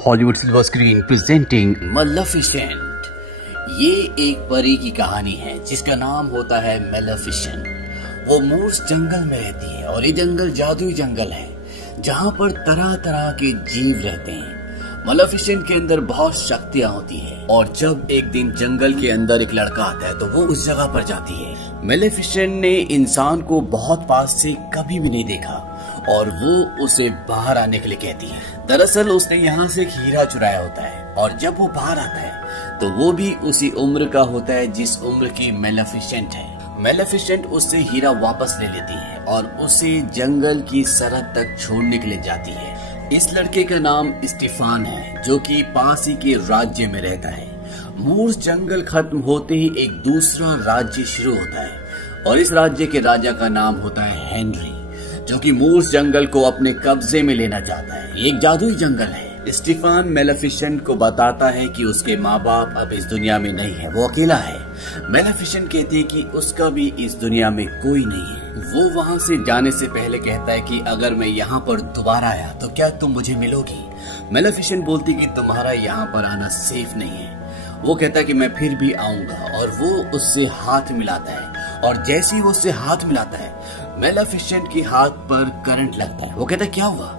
Hollywood silver screen presenting Maleficent. ये एक परी की कहानी है जिसका नाम होता है मेलेफिसेंट। वो मूर्स जंगल में रहती है और ये जंगल जादुई जंगल है जहाँ पर तरह तरह के जीव रहते हैं। मेलेफिसेंट के अंदर बहुत शक्तियाँ होती है और जब एक दिन जंगल के अंदर एक लड़का आता है तो वो उस जगह पर जाती है। मेलेफिसेंट ने इंसान को बहुत पास से कभी भी नहीं देखा और वो उसे बाहर आने के लिए कहती है। दरअसल उसने यहाँ से एक हीरा चुराया होता है और जब वो बाहर आता है तो वो भी उसी उम्र का होता है जिस उम्र की मेलेफिसेंट है। मेलेफिसेंट उससे हीरा वापस ले लेती है और उसे जंगल की सरहद तक छोड़ने के लिए जाती है। इस लड़के का नाम स्टीफान है जो कि पास ही के राज्य में रहता है। मूर्स जंगल खत्म होते ही एक दूसरा राज्य शुरू होता है और इस राज्य के राजा का नाम होता है हेनरी, जो कि मूर्स जंगल को अपने कब्जे में लेना चाहता है। एक जादुई जंगल है। स्टीफान मेलेफिसेंट को बताता है कि उसके माँ बाप अब इस दुनिया में नहीं है, वो अकेला है। मेलेफिसेंट कहती है कि उसका भी इस दुनिया में कोई नहीं है। वो वहाँ से जाने से पहले कहता है कि अगर मैं यहाँ पर दोबारा आया तो क्या तुम मुझे मिलोगी। मेलेफिसेंट बोलती कि तुम्हारा यहाँ पर आना सेफ नहीं है। वो कहता है कि मैं फिर भी आऊंगा और वो उससे हाथ मिलाता है और जैसे ही वो उससे हाथ मिलाता है मेलेफिसेंट के हाथ पर करंट लगता है। वो कहता है क्या हुआ।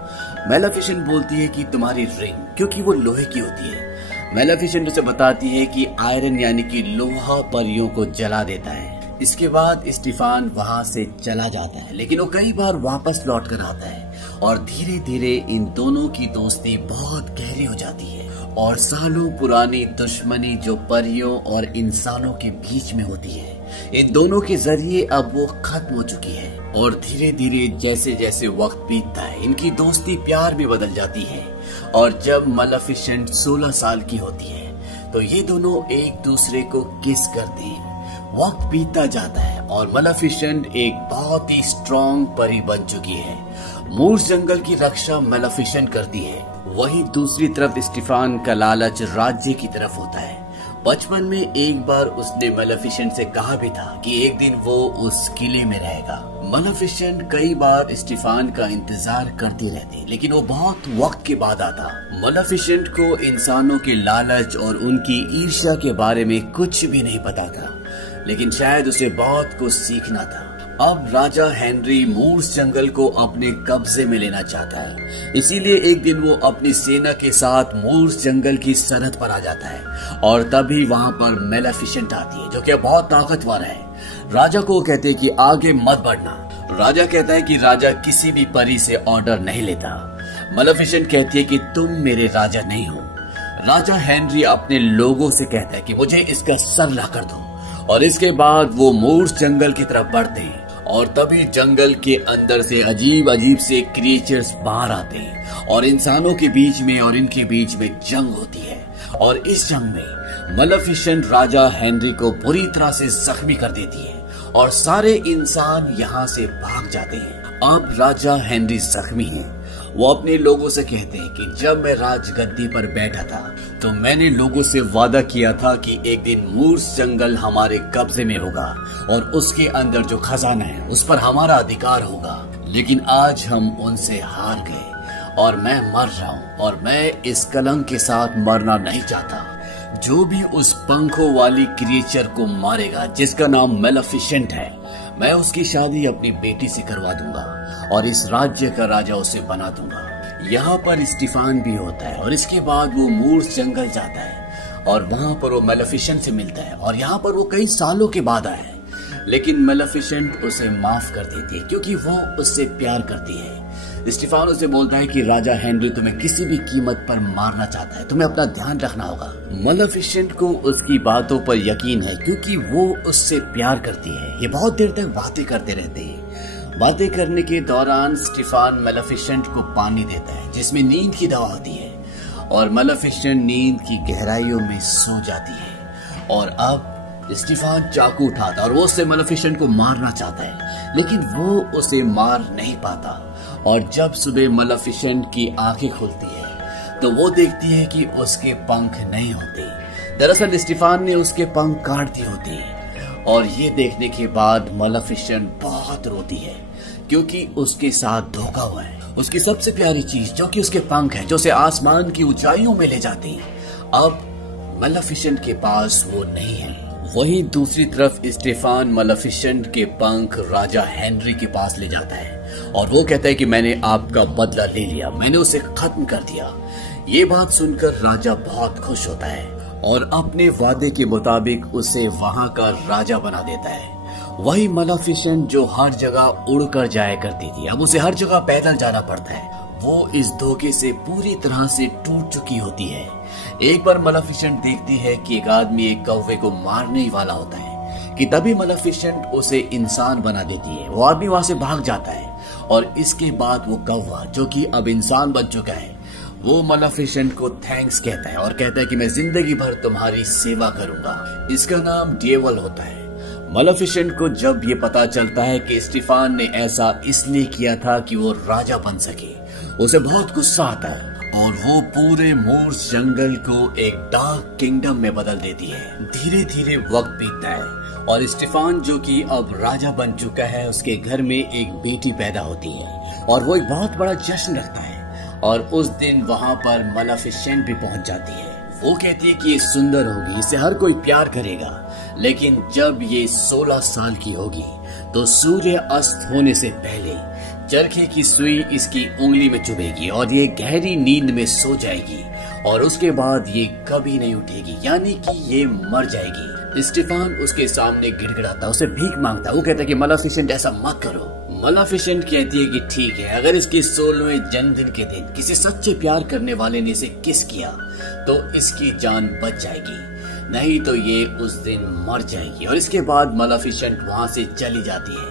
मेलेफिसेंट बोलती है कि तुम्हारी रिंग, क्योंकि वो लोहे की होती है। मेलेफिसेंट उसे बताती है कि आयरन यानी कि लोहा परियों को जला देता है। इसके बाद स्टीफान वहाँ से चला जाता है लेकिन वो कई बार वापस लौट कर आता है और धीरे धीरे इन दोनों की दोस्ती बहुत गहरी हो जाती है और सालों पुरानी दुश्मनी जो परियों और इंसानों के बीच में होती है इन दोनों के जरिए अब वो खत्म हो चुकी है। और धीरे धीरे जैसे जैसे वक्त बीतता है इनकी दोस्ती प्यार में बदल जाती है और जब मेलेफिसेंट 16 साल की होती है तो ये दोनों एक दूसरे को किस करते हैं। वक्त बीतता जाता है और मेलेफिसेंट एक बहुत ही स्ट्रॉन्ग परी बन चुकी है। मूर्स जंगल की रक्षा मेलेफिसेंट करती है। वहीं दूसरी तरफ स्टीफान का लालच राज्य की तरफ होता है। बचपन में एक बार उसने मेलेफिसेंट से कहा भी था कि एक दिन वो उस किले में रहेगा। मेलेफिसेंट कई बार स्टीफान का इंतजार करती रहती लेकिन वो बहुत वक्त के बाद आता। मेलेफिसेंट को इंसानों के लालच और उनकी ईर्ष्या के बारे में कुछ भी नहीं पता था लेकिन शायद उसे बहुत कुछ सीखना था। अब राजा हेनरी मूर्स जंगल को अपने कब्जे में लेना चाहता है, इसीलिए एक दिन वो अपनी सेना के साथ मूर्स जंगल की सरहद पर आ जाता है और तभी वहाँ पर मेलेफिसेंट आती है जो कि बहुत ताकतवर है। राजा को कहते हैं कि आगे मत बढ़ना। राजा कहता है कि राजा किसी भी परी से ऑर्डर नहीं लेता। मेलेफिसेंट कहती है कि तुम मेरे राजा नहीं हो। राजा हेनरी अपने लोगों से कहता है कि मुझे इसका सर ला कर दो और इसके बाद वो मूर्स जंगल की तरफ बढ़ते हैं और तभी जंगल के अंदर से अजीब अजीब से क्रिएचर्स बाहर आते हैं और इंसानों के बीच में और इनके बीच में जंग होती है और इस जंग में मेलेफिसेंट राजा हेनरी को बुरी तरह से जख्मी कर देती है और सारे इंसान यहाँ से भाग जाते हैं। अब राजा हेनरी जख्मी है। वो अपने लोगों से कहते हैं कि जब मैं राजगद्दी पर बैठा था तो मैंने लोगों से वादा किया था कि एक दिन मूर्स जंगल हमारे कब्जे में होगा और उसके अंदर जो खजाना है उस पर हमारा अधिकार होगा। लेकिन आज हम उनसे हार गए और मैं मर रहा हूँ और मैं इस कलंक के साथ मरना नहीं चाहता। जो भी उस पंखों वाली क्रिएचर को मारेगा जिसका नाम मेलेफिसेंट है, मैं उसकी शादी अपनी बेटी से करवा दूंगा और इस राज्य का राजा उसे बना दूंगा। यहाँ पर स्टीफान भी होता है और इसके बाद वो मूर्स जंगल जाता है और वहाँ पर वो मेलेफिसेंट से मिलता है और यहाँ पर वो कई सालों के बाद आया है लेकिन मेलेफिसेंट उसे माफ कर देती है क्योंकि वो उससे प्यार करती है। स्टीफान उसे बोलता है कि राजा हेनरी तुम्हें किसी भी कीमत पर मारना चाहता है, तुम्हें अपना ध्यान रखना होगा। मेलेफिसेंट को उसकी बातों पर यकीन है क्योंकि वो उससे प्यार करती है। ये बहुत देर तक बातें करते रहते हैं। बातें करने के दौरान स्टीफान मेलेफिसेंट को पानी देता है जिसमें नींद की दवा होती है और मेलेफिसेंट नींद की गहराइयों में सो जाती है। और अब स्टीफान चाकू उठाता और वो उससे मेलेफिसेंट को मारना चाहता है लेकिन वो उसे मार नहीं पाता। और जब सुबह मेलेफिसेंट की आंखें खुलती है तो वो देखती है कि उसके पंख नहीं होते। दरअसल स्टीफान ने उसके पंख काट दिए होते हैं और ये देखने के बाद मेलेफिसेंट बहुत रोती है क्योंकि उसके साथ धोखा हुआ है। उसकी सबसे प्यारी चीज जो कि उसके पंख है, जो उसे आसमान की ऊंचाइयों में ले जाते हैं, अब मेलेफिसेंट के पास वो नहीं है। वहीं दूसरी तरफ स्टेफान मेलेफिसेंट के पंख राजा हेनरी के पास ले जाता है और वो कहता है कि मैंने आपका बदला ले लिया, मैंने उसे खत्म कर दिया। ये बात सुनकर राजा बहुत खुश होता है और अपने वादे के मुताबिक उसे वहां का राजा बना देता है। वही मेलेफिसेंट जो हर जगह उड़कर जाया करती थी, अब उसे हर जगह पैदल जाना पड़ता है। वो इस धोखे से पूरी तरह से टूट चुकी होती है। एक बार मेलेफिसेंट देखती है कि एक आदमी एक कौवे को मारने ही वाला होता है कि तभी मेलेफिसेंट उसे इंसान बना देती है। वो आदमी वहां से भाग जाता है और इसके बाद वो कौवा जो कि अब इंसान बन चुका है, वो मेलेफिसेंट को थैंक्स कहता है और कहता है कि मैं जिंदगी भर तुम्हारी सेवा करूंगा। इसका नाम डेविल होता है। मेलेफिसेंट को जब ये पता चलता है कि स्टेफान ने ऐसा इसलिए किया था कि वो राजा बन सके, उसे बहुत गुस्सा आता है और वो पूरे मोर्स जंगल को एक डार्क किंगडम में बदल देती है। धीरे धीरे वक्त बीतता है और स्टेफान जो कि अब राजा बन चुका है, उसके घर में एक बेटी पैदा होती है और वो एक बहुत बड़ा जश्न रखता है। और उस दिन वहां पर मेलेफिसेंट भी पहुंच जाती है। वो कहती है कि ये सुंदर होगी, इसे हर कोई प्यार करेगा, लेकिन जब ये 16 साल की होगी तो सूर्य अस्त होने से पहले चरखे की सुई इसकी उंगली में चुभेगी और ये गहरी नींद में सो जाएगी और उसके बाद ये कभी नहीं उठेगी, यानी कि ये मर जाएगी। स्टेफान उसके सामने गिड़गिड़ाता, उसे भीख मांगता। वो कहता है कि मेलेफिसेंट ऐसा मत करो। मेलेफिसेंट कहती है कि ठीक है, अगर इसके 16वें जन्मदिन के दिन किसी सच्चे प्यार करने वाले ने इसे किस किया तो इसकी जान बच जाएगी, नहीं तो ये उस दिन मर जाएगी। और इसके बाद मेलेफिसेंट वहां से चली जाती है।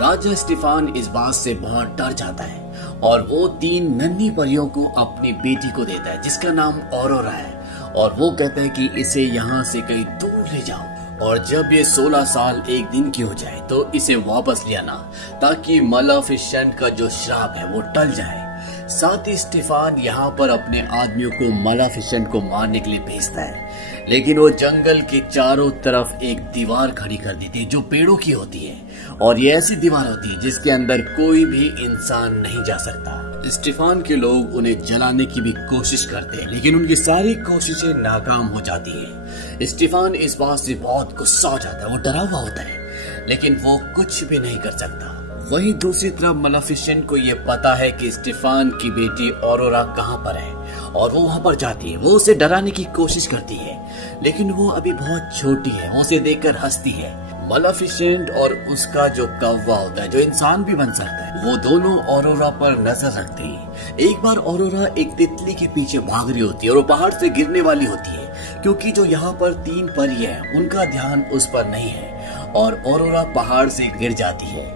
राजा स्टेफान इस बात से बहुत डर जाता है और वो 3 नन्ही परियों को अपनी बेटी को देता है जिसका नाम ऑरोरा है और वो कहता है कि इसे यहाँ से कहीं दूर ले जाओ और जब ये 16 साल एक दिन की हो जाए तो इसे वापस ले आना ताकि मेलेफिसेंट का जो श्राप है वो टल जाए। साथ ही स्टेफान यहाँ पर अपने आदमियों को मेलेफिसेंट को मारने के लिए भेजता है, लेकिन वो जंगल के चारों तरफ एक दीवार खड़ी कर देती है जो पेड़ों की होती है और ये ऐसी दीवार होती है जिसके अंदर कोई भी इंसान नहीं जा सकता। स्टेफान के लोग उन्हें जलाने की भी कोशिश करते हैं, लेकिन उनकी सारी कोशिशें नाकाम हो जाती है। स्टेफान इस बात से बहुत गुस्सा हो जाता है, वो डरा हुआ होता है, लेकिन वो कुछ भी नहीं कर सकता। वहीं दूसरी तरफ मेलेफिसेंट को ये पता है कि स्टेफान की बेटी ऑरोरा कहाँ पर है और वो वहां पर जाती है। वो उसे डराने की कोशिश करती है, लेकिन वो अभी बहुत छोटी है। वो उसे देखकर हंसती है। मेलेफिसेंट और उसका जो कौवा होता है, जो इंसान भी बन सकता है, वो दोनों ऑरोरा पर नजर रखते हैं। एक बार ऑरोरा एक तितली के पीछे भाग रही होती है और वो पहाड़ से गिरने वाली होती है, क्योंकि जो यहाँ पर 3 परी है उनका ध्यान उस पर नहीं है और ऑरोरा पहाड़ से गिर जाती है।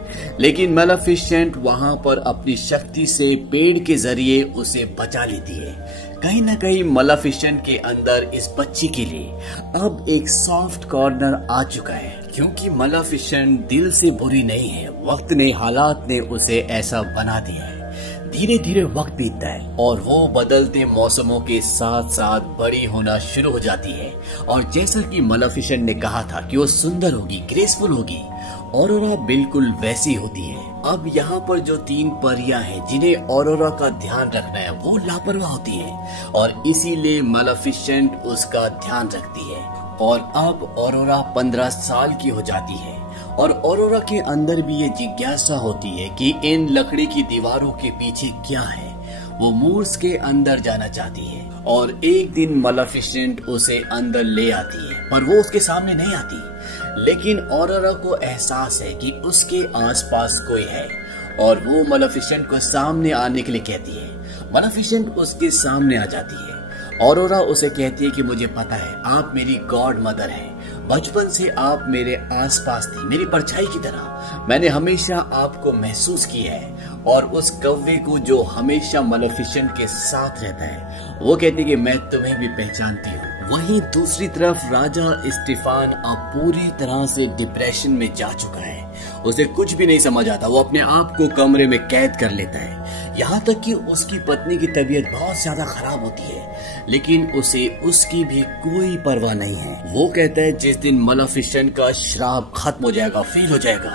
लेकिन मेलेफिसेंट वहां पर अपनी शक्ति से पेड़ के जरिए उसे बचा लेती है। कहीं न कहीं मेलेफिसेंट के अंदर इस बच्ची के लिए अब एक सॉफ्ट कॉर्नर आ चुका है, क्योंकि मेलेफिसेंट दिल से बुरी नहीं है, वक्त ने, हालात ने उसे ऐसा बना दिया है। धीरे धीरे वक्त बीतता है और वो बदलते मौसमों के साथ साथ बड़ी होना शुरू हो जाती है और जैसा कि मेलेफिसेंट ने कहा था कि वो सुंदर होगी, ग्रेसफुल होगी, ऑरोरा बिल्कुल वैसी होती है। अब यहाँ पर जो 3 परियां हैं जिन्हें ऑरोरा का ध्यान रखना है, वो लापरवाह होती है और इसीलिए मेलेफिसेंट उसका ध्यान रखती है। और अब ऑरोरा 15 साल की हो जाती है और ऑरोरा के अंदर भी ये जिज्ञासा होती है कि इन लकड़ी की दीवारों के पीछे क्या है। वो मूर्स के अंदर जाना चाहती है और एक दिन मेलेफिसेंट उसे अंदर ले आती है, पर वो उसके सामने नहीं आती। लेकिन ऑरोरा को एहसास है कि उसके आसपास कोई है और वो मेलेफिसेंट को सामने आने के लिए कहती है। मेलेफिसेंट उसके सामने आ जाती है। ऑरोरा उसे कहती है कि मुझे पता है आप मेरी गॉड मदर है, बचपन से आप मेरे आसपास थी, मेरी परछाई की तरह। मैंने हमेशा आपको महसूस किया है। और उस कौवे को जो हमेशा मेलेफिसेंट के साथ रहता है, वो कहती है कि मैं तुम्हें भी पहचानती हूँ। वहीं दूसरी तरफ राजा स्टेफान अब पूरी तरह से डिप्रेशन में जा चुका है। उसे कुछ भी नहीं समझ आता। वो अपने आप को कमरे में कैद कर लेता है। यहाँ तक कि उसकी पत्नी की तबीयत बहुत ज्यादा खराब होती है, लेकिन उसे उसकी भी कोई परवाह नहीं है। वो कहता है जिस दिन मेलेफिसेंट का श्राप खत्म हो जाएगा, फेल हो जाएगा,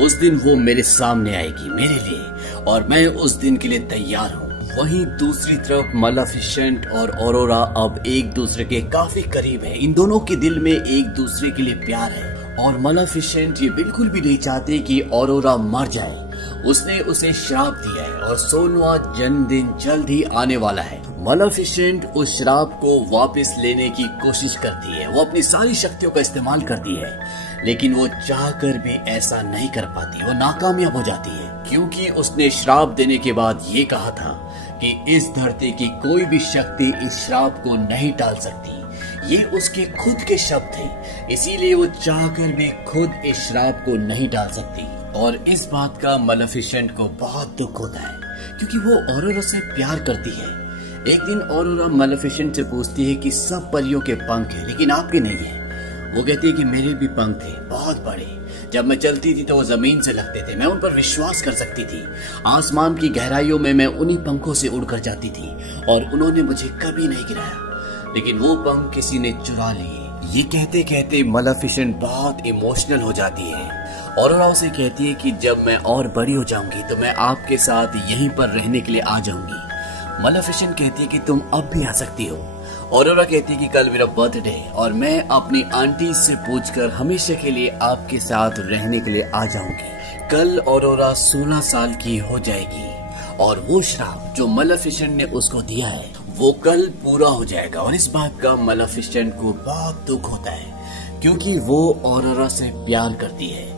उस दिन वो मेरे सामने आएगी मेरे लिए और मैं उस दिन के लिए तैयार हूँ। वहीं दूसरी तरफ मेलेफिसेंट और ऑरोरा अब एक दूसरे के काफी करीब है। इन दोनों के दिल में एक दूसरे के लिए प्यार है और मेलेफिसेंट ये बिल्कुल भी नहीं चाहते कि ऑरोरा मर जाए। उसने उसे श्राप दिया है और 16वां जन्मदिन जल्द ही आने वाला है। मेलेफिसेंट उस श्राप को वापस लेने की कोशिश करती है। वो अपनी सारी शक्तियों का इस्तेमाल करती है, लेकिन वो चाहकर भी ऐसा नहीं कर पाती। वो नाकामयाब हो जाती है क्योंकि उसने श्राप देने के बाद ये कहा था कि इस धरती की कोई भी शक्ति इस श्राप को नहीं टाल सकती। ये उसके खुद के शब्द थे, इसीलिए वो चाहकर भी खुद इस श्राप को नहीं टाल सकती। और इस बात का मेलेफिसेंट को बहुत दुख होता है क्योंकि वो ऑरोरा से प्यार करती है। एक दिन ऑरोरा मेलेफिसेंट से पूछती है कि सब परियों के पंख हैं लेकिन आपके नहीं है। वो कहती है कि मेरे भी पंख थे, बहुत बड़े। जब मैं चलती थी तो वो जमीन से लगते थे, मैं उन पर विश्वास कर सकती थी। आसमान की गहराइयों में मैं उन्हीं पंखों से उड़कर जाती थी और उन्होंने मुझे कभी नहीं गिराया, लेकिन वो पंख किसी ने चुरा लिए। ये कहते कहते मेलेफिसेंट बहुत इमोशनल हो जाती है। ऑरोरा उसे कहती है कि जब मैं और बड़ी हो जाऊंगी तो मैं आपके साथ यहीं पर रहने के लिए आ जाऊंगी। मेलेफिसेंट कहती है कि तुम अब भी आ सकती हो। ऑरोरा कहती है कि कल मेरा बर्थडे है और मैं अपनी आंटी से पूछकर हमेशा के लिए आपके साथ रहने के लिए आ जाऊंगी। कल ऑरोरा 16 साल की हो जाएगी और वो श्राप जो मेलेफिसेंट ने उसको दिया है वो कल पूरा हो जाएगा। और इस बात का मेलेफिसेंट को बहुत दुख होता है क्योंकि वो ऑरोरा से प्यार करती है।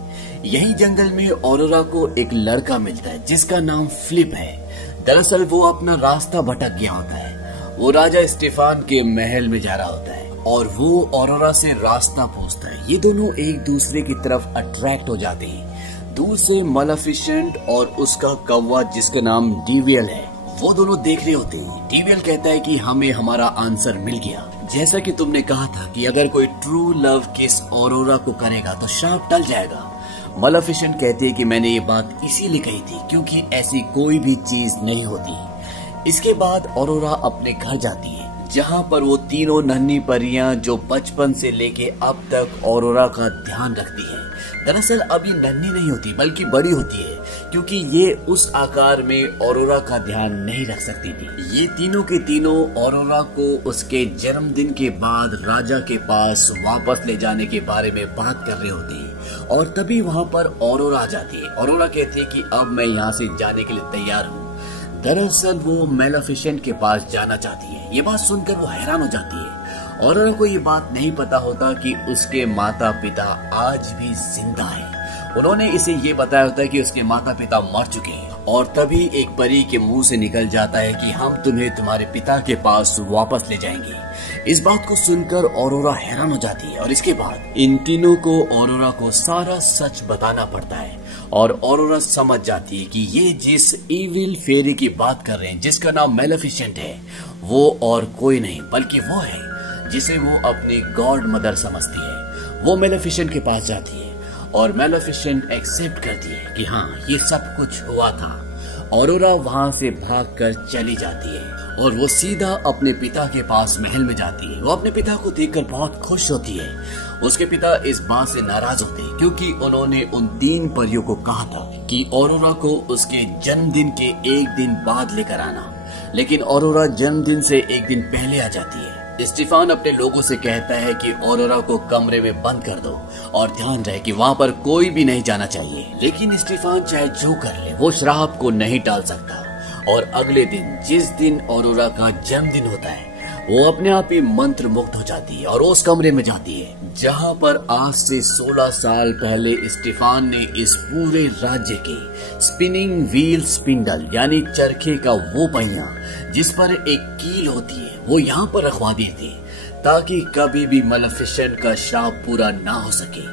यही जंगल में ऑरोरा को एक लड़का मिलता है जिसका नाम फ्लिप है। दरअसल वो अपना रास्ता भटक गया होता है। वो राजा स्टीफान के महल में जा रहा होता है और वो ऑरोरा से रास्ता पूछता है। ये दोनों एक दूसरे की तरफ अट्रैक्ट हो जाते हैं। दूर से मेलेफिसेंट और उसका कौवा जिसका नाम डीवियल है वो दोनों देख रहे होते हैं। डीवियल कहता है कि हमें हमारा आंसर मिल गया। जैसा कि तुमने कहा था कि अगर कोई ट्रू लव किस ऑरोरा को करेगा तो श्राप टल जाएगा। मेलेफिसेंट कहती है कि मैंने ये बात इसीलिए कही थी क्योंकि ऐसी कोई भी चीज नहीं होती। इसके बाद ऑरोरा अपने घर जाती है जहाँ पर वो तीनों नन्ही परियां जो बचपन से लेके अब तक ऑरोरा का ध्यान रखती है। दरअसल अभी नन्ही नहीं होती बल्कि बड़ी होती है क्योंकि ये उस आकार में ऑरोरा का ध्यान नहीं रख सकती थी। ये तीनों के तीनों ऑरोरा को उसके जन्मदिन के बाद राजा के पास वापस ले जाने के बारे में बात कर रहे होते हैं और तभी वहाँ पर ऑरोरा आ जाती है। ऑरोरा कहती है कि अब मैं यहाँ से जाने के लिए तैयार हूँ। दरअसल वो मेलेफिसेंट के पास जाना चाहती है। ये बात सुनकर वो हैरान हो जाती है। ऑरोरा को ये बात नहीं पता होता कि उसके माता पिता आज भी जिंदा हैं। उन्होंने इसे ये बताया होता है कि उसके माता पिता मर चुके हैं और तभी एक परी के मुंह से निकल जाता है कि हम तुम्हें तुम्हारे पिता के पास वापस ले जाएंगे। इस बात को सुनकर ऑरोरा हैरान हो जाती है और इसके बाद इन तीनों को ऑरोरा को सारा सच बताना पड़ता है और ऑरोरा समझ जाती है कि ये जिस इविल फेरी की बात कर रहे हैं जिसका नाम मेलेफिसेंट है वो और कोई नहीं बल्कि वो है जिसे वो अपनी गॉड मदर समझती है। वो मेलेफिसेंट के पास जाती है और मेलेफिसेंट एक्सेप्ट करती है कि हाँ ये सब कुछ हुआ था। ऑरोरा वहाँ से भागकर चली जाती है और वो सीधा अपने पिता के पास महल में जाती है। वो अपने पिता को देखकर बहुत खुश होती है। उसके पिता इस बात से नाराज होते हैं क्योंकि उन्होंने उन 3 परियों को कहा था कि ऑरोरा को उसके जन्मदिन के एक दिन बाद लेकर आना, लेकिन ऑरोरा जन्मदिन से एक दिन पहले आ जाती है। स्टीफान अपने लोगों से कहता है कि ऑरोरा को कमरे में बंद कर दो और ध्यान रहे कि वहाँ पर कोई भी नहीं जाना चाहिए। लेकिन स्टीफान चाहे जो कर ले वो श्राप को नहीं टाल सकता और अगले दिन जिस दिन ऑरोरा का जन्मदिन होता है वो अपने आप ही मंत्र मुक्त हो जाती है और उस कमरे में जाती है जहाँ पर आज से 16 साल पहले स्टीफान ने इस पूरे राज्य के स्पिनिंग व्हील स्पिंडल यानी चरखे का वो पहिया जिस पर एक कील होती है वो यहाँ पर रखवा दी थी ताकि कभी भी मेलेफिसेंट का श्राप पूरा ना हो सके।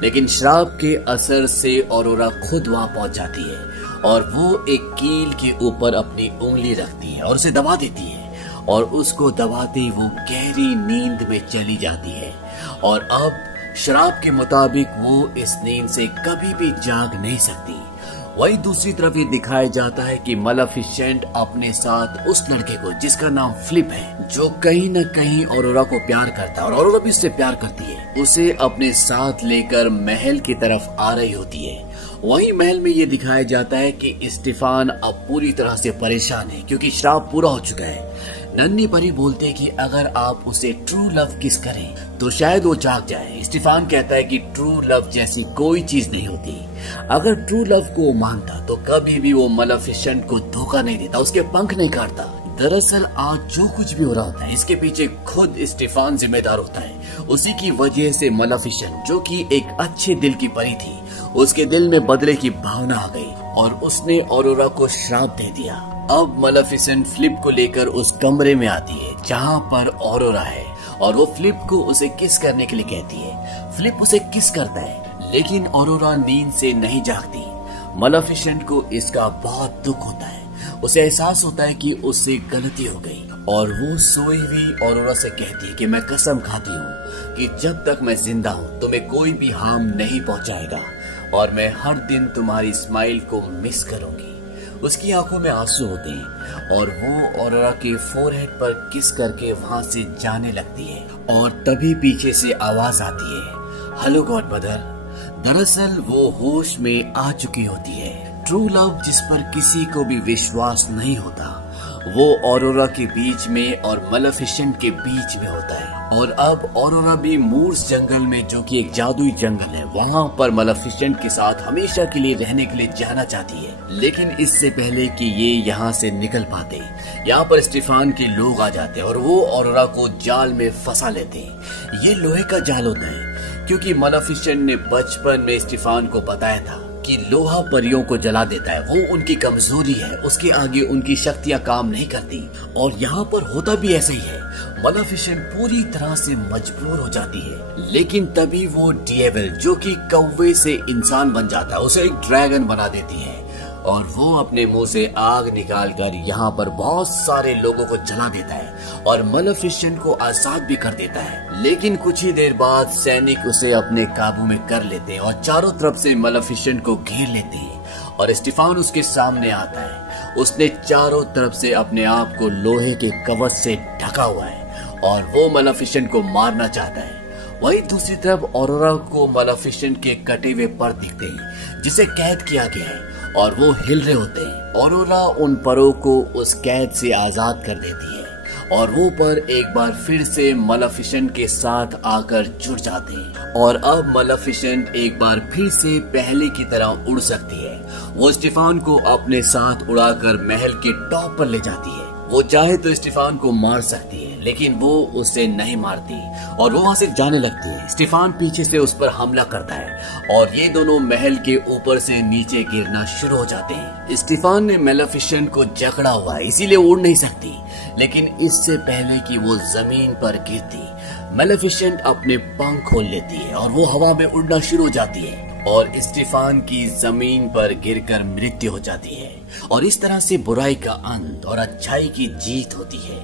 लेकिन श्राप के असर से ऑरोरा खुद वहाँ पहुंच जाती है और वो एक कील के ऊपर अपनी उंगली रखती है और उसे दबा देती है और उसको दबाते ही वो गहरी नींद में चली जाती है और अब श्राप के मुताबिक वो इस नींद से कभी भी जाग नहीं सकती। वही दूसरी तरफ ये दिखाया जाता है कि मेलेफिसेंट अपने साथ उस लड़के को जिसका नाम फ्लिप है जो कहीं न कहीं ऑरोरा को प्यार करता है और ऑरोरा भी उससे प्यार करती है उसे अपने साथ लेकर महल की तरफ आ रही होती है। वहीं महल में ये दिखाया जाता है कि स्टीफान अब पूरी तरह से परेशान है क्योंकि श्राप पूरा हो चुका है। नन्ही परी बोलते कि अगर आप उसे ट्रू लव किस करें तो शायद वो जाग जाए। स्टीफान कहता है कि ट्रू लव जैसी कोई चीज नहीं होती। अगर ट्रू लव को वो मानता तो कभी भी वो मेलेफिसेंट को धोखा नहीं देता, उसके पंख नहीं काटता। दरअसल आज जो कुछ भी हो रहा होता है इसके पीछे खुद स्टीफान जिम्मेदार होता है। उसी की वजह से मेलेफिसेंट, जो कि एक अच्छे दिल की परी थी, उसके दिल में बदले की भावना आ गई और उसने ऑरोरा को श्राप दे दिया। अब मेलेफिसेंट फ्लिप को लेकर उस कमरे में आती है जहाँ पर ऑरोरा है और वो फ्लिप को उसे किस करने के लिए कहती है। फ्लिप उसे किस करता है लेकिन ऑरोरा नींद से नहीं जागती। मेलेफिसेंट को इसका बहुत दुख होता है। उसे एहसास होता है कि उससे गलती हो गई और वो सोई हुई ऑरोरा से कहती है कि मैं कसम खाती हूँ कि जब तक मैं जिंदा हूँ तुम्हें कोई भी हार्म नहीं पहुँचाएगा और मैं हर दिन तुम्हारी स्माइल को मिस करूंगी। उसकी आंखों में आंसू होते हैं और वो ऑरोरा के फोरहेड पर किस करके वहां से जाने लगती है और तभी पीछे से आवाज आती है, हेलो गॉड मदर। दरअसल वो होश में आ चुकी होती है। ट्रू लव जिस पर किसी को भी विश्वास नहीं होता वो ऑरोरा के बीच में और मेलेफिसेंट के बीच में होता है। और अब ऑरोरा भी मूर्स जंगल में, जो कि एक जादुई जंगल है, वहाँ पर मेलेफिसेंट के साथ हमेशा के लिए रहने के लिए जाना चाहती है। लेकिन इससे पहले कि ये यहाँ से निकल पाते यहाँ पर स्टीफान के लोग आ जाते हैं और वो ऑरोरा को जाल में फंसा लेते हैं। ये लोहे का जाल होता है क्योंकि मेलेफिसेंट ने बचपन में स्टीफान को बताया था कि लोहा परियों को जला देता है, वो उनकी कमजोरी है, उसके आगे उनकी शक्तियां काम नहीं करती। और यहाँ पर होता भी ऐसा ही है। मेलेफिसेंट पूरी तरह से मजबूर हो जाती है लेकिन तभी वो डेविल, जो कि कौवे से इंसान बन जाता है, उसे एक ड्रैगन बना देती है और वो अपने मुंह से आग निकालकर यहाँ पर बहुत सारे लोगों को जला देता है और मेलेफिसेंट को आजाद भी कर देता है। लेकिन कुछ ही देर बाद सैनिक उसे अपने काबू में कर लेते हैं और चारों तरफ से मेलेफिसेंट को घेर लेते हैं और स्टीफान उसके सामने आता है। उसने चारों तरफ से अपने आप को लोहे के कवच से ढका हुआ है और वो मेलेफिसेंट को मारना चाहता है। वहीं दूसरी तरफ ऑरोरा को मेलेफिसेंट के कटे हुए पर दिखते हैं जिसे कैद किया गया है और वो हिल रहे होते हैं। ऑरोरा उन परों को उस कैद से आजाद कर देती है और वो पर एक बार फिर से मेलेफिसेंट के साथ आकर जुड़ जाते हैं और अब मेलेफिसेंट एक बार फिर से पहले की तरह उड़ सकती है। वो स्टीफान को अपने साथ उड़ाकर महल के टॉप पर ले जाती है। वो चाहे तो स्टीफान को मार सकती है लेकिन वो उसे नहीं मारती और वो वहां से जाने लगती है। स्टीफान पीछे से उस पर हमला करता है और ये दोनों महल के ऊपर से नीचे गिरना शुरू हो जाते हैं। स्टीफान ने मेलेफिसेंट को जकड़ा हुआ है इसीलिए उड़ नहीं सकती, लेकिन इससे पहले कि वो जमीन पर गिरती मेलेफिसेंट अपने पंख खोल लेती है और वो हवा में उड़ना शुरू हो जाती है और स्टीफान की जमीन पर गिरकर मृत्यु हो जाती है। और इस तरह से बुराई का अंत और अच्छाई की जीत होती है।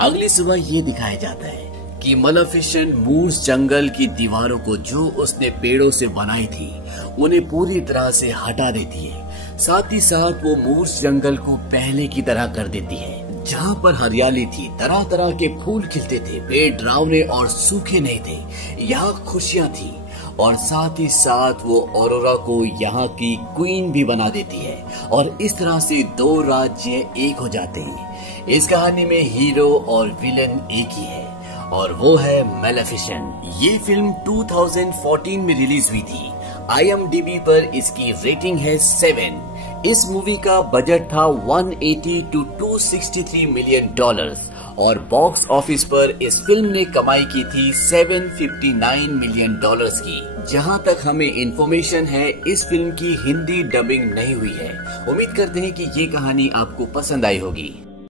अगली सुबह ये दिखाया जाता है कि मेलेफिसेंट मूर्स जंगल की दीवारों को, जो उसने पेड़ों से बनाई थी, उन्हें पूरी तरह से हटा देती है। साथ ही साथ वो मूर्स जंगल को पहले की तरह कर देती है जहाँ पर हरियाली थी, तरह तरह के फूल खिलते थे, पेड़ डरावने और सूखे नहीं थे, यहाँ खुशियाँ थी। और साथ ही साथ वो ऑरोरा को यहाँ की क्वीन भी बना देती है और इस तरह से दो राज्य एक हो जाते हैं। इस कहानी में हीरो और विलेन एक ही है और वो है मेलेफिसेंट। ये फिल्म 2014 में रिलीज हुई थी। IMDb पर इसकी रेटिंग है 7। इस मूवी का बजट था 180 to 263 मिलियन डॉलर्स और बॉक्स ऑफिस पर इस फिल्म ने कमाई की थी 759 मिलियन डॉलर्स की। जहां तक हमें इंफॉर्मेशन है, इस फिल्म की हिंदी डबिंग नहीं हुई है। उम्मीद करते हैं कि ये कहानी आपको पसंद आई होगी।